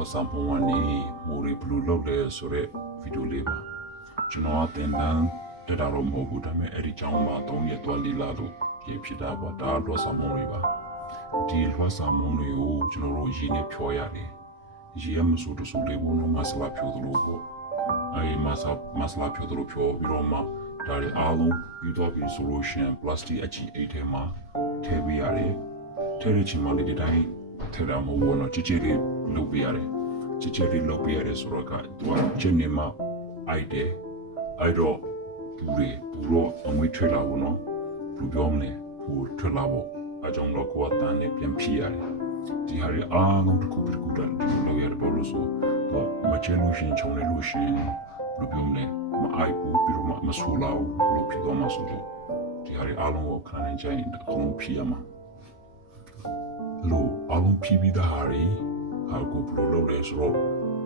ထွက်ဆောင်မှုကနေမိုးရီဘလူးလောက်လဲဆိုတဲ့ဗီဒီယိုလေးပါကျွန်တော်အတင်တန်းတက်တာတော့မဟုတ်ဘူးဒါပေမဲ့အဲ့ဒီကြောင်းမှာ3ရက်သွားလီလာလို့ရေဖြစ်တာပါဒါတော့ဆောင်မှုတွေပါဒီလွှတ်ဆောင်မှုတွေကိုကျွန်တော်တို့ရေနဲ့ဖြောရတယ်ရေမဆိုးတဆူလေးဘူးနော်မဆလာဖြိုးသလိုပေါ့အဲ့မဆလာဖြိုးသလိုဖြိုးပြီးတော့မှဒါတွေအားလုံးပြီးတော့ပြီးဆိုလို့ရှိရင်ပလတ်စတစ်အကြီးအိတ်ထဲမှာထည့်ပေးရတယ်ထည့်ရချင်မှလည်းဒီတိုင်းထည့်ရမှာဘောနော်ကြည်ကြည်လေးလုပ်ပေးရတယ်ကြည်ကြည်လေးလုပ်ပေးရတယ်ဆိုတော့ကသူကချင်းနေမှာအိုက်တယ်အဲ့တော့ဘူးတော့အမွေးထွက်လာဘူးနော်ဘူးပြောမလဲဘူးထွက်လာဖို့အကြောင်းတော့ကိုယ်အတန်းနဲ့ပြန်ဖြီးရတယ်ဒီဟာတွေအားလုံးတစ်ခုပြီးတစ်ခုတည်းဒီလိုရတယ်ပေါ့လို့ဆိုတော့မချင်လို့ရှိရင်ခြုံနေလို့ရှိရင်ဘယ်လိုပြောမလဲမအိုက်ဘူးပြီးတော့မဆူလာဘူးလို့ဖြစ်သွားမှာဆိုတော့ဒီဟာတွေအားလုံးကိုခဏနေကြရင်အကုန်ဖြီးရမှာလို့အားလုံးဖြီးပြီးသားဟာတွေဟာကိုဘယ်လိုလုပ်လဲဆိုတော့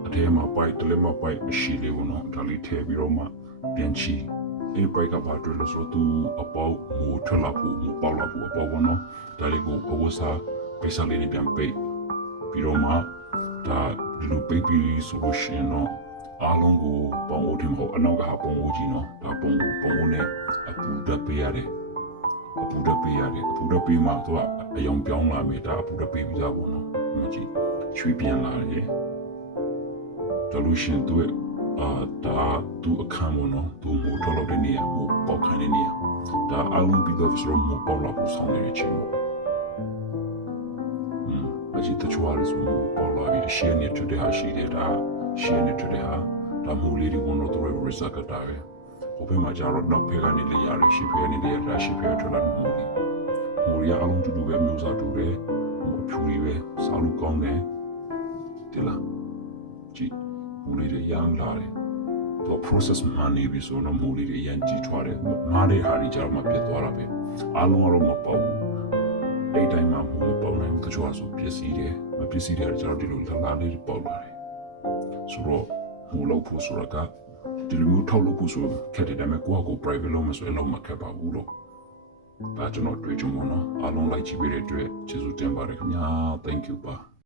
အထဲမှာပိုက်တလဲမှာပိုက်အရှိလေးပေါ့နော်ဒါလေးထည့်ပြီးတော့မှပြန်ချီအဲ့ပိုက်ကဘာတွေ့လို့ဆိုတော့သူအပေါက်ဟိုထွက်လာဖို့မပေါက်လာဖို့အပေါက်ပေါ့နော်ဒါလေးကိုအဝတ်စားပိတ်စားလေးနဲ့ပြန်ပိတ်ပြီးတော့မှဒါဒီလိုပိတ်ပြီးဆိုလို့ရှိရင်တော့အားလုံးကိုပုံအိုးတင်မဟုတ်အနောက်ကပုံအိုးကြီးနော်ဒါပုံအိုးနဲ့အပူတက်ပေးရတယ်အပူတက်ပေးမှသူကအယောင်ပြောင်းလာမယ်ဒါအပူတက်ပေးပြီးသားပေါ့နော်မကြည့်ရွှေ့ပြန်လာတယ်ဒါလို့ရှိရင်သူဒါသူအခမ်းပေါ့နော်သူမို့ထောက်လို့တဲ့နေရာမို့ပေါက်ခိုင်းတဲ့နေရာဒါအလုံးပြီးတော့ဆိုတော့မို့ပေါက်လာဖို့ဆောင်နေချင်းပေါ့အကြည့်တချို့အားလို့ပေါက်လာပြီးရှင်းနေထတဲ့ဟာရှိတယ်ဒါရှင်းနေထတဲ့ဟာဒါမို့လေးဒီဝန်တော့သူရဲ့ result ကတာပဲဟိုဘက်မှာကျတော့နောက်ဖက်ကနေလေရတယ်ရှိဖက်နေလေရတာရှိဖက်ထွက်လာမို့ရအလုံးတူတူပဲမျိုးစားတူတယ်ဟိုဖြူလေးပဲစားလို့ကောင်းတယ်ဒီလားကြည့်မို့လေးတွေရမ်းလာတယ်တော့ process မှနေပြီဆိုတော့မိုးလေးတွေအရင်ကြည့်ထွားတယ်မားတဲ့ဟာတွေကြာမှပြတ်သွားတာပဲအားလုံးကတော့မပေါ့ဘူးအဲ့တိုင်းမှာမိုးမပေါ့နိုင်ဘူးတချို့ဆိုပစ္စည်းတယ်မပစ္စည်းတွေကျတော့ဒီလိုလာလေးပေါက်လာတယ်ဆိုတော့မိုးလောက်ဖို့ဆိုတော့ကဒီလိုမျိုးထောက်လို့ဖို့ဆိုခက်တယ်ဒါပေမဲ့ကိုယ့်ကို private လို့မဆိုရင်တော့မခက်ပါဘူးလို့ဒါကျွန်တော်တွေ့ကြုံလို့နော်အားလုံးလိုက်ကြည့်ပေးတဲ့အတွက်ကျေးဇူးတင်ပါတယ်ခင်ဗျာ thank you ပါ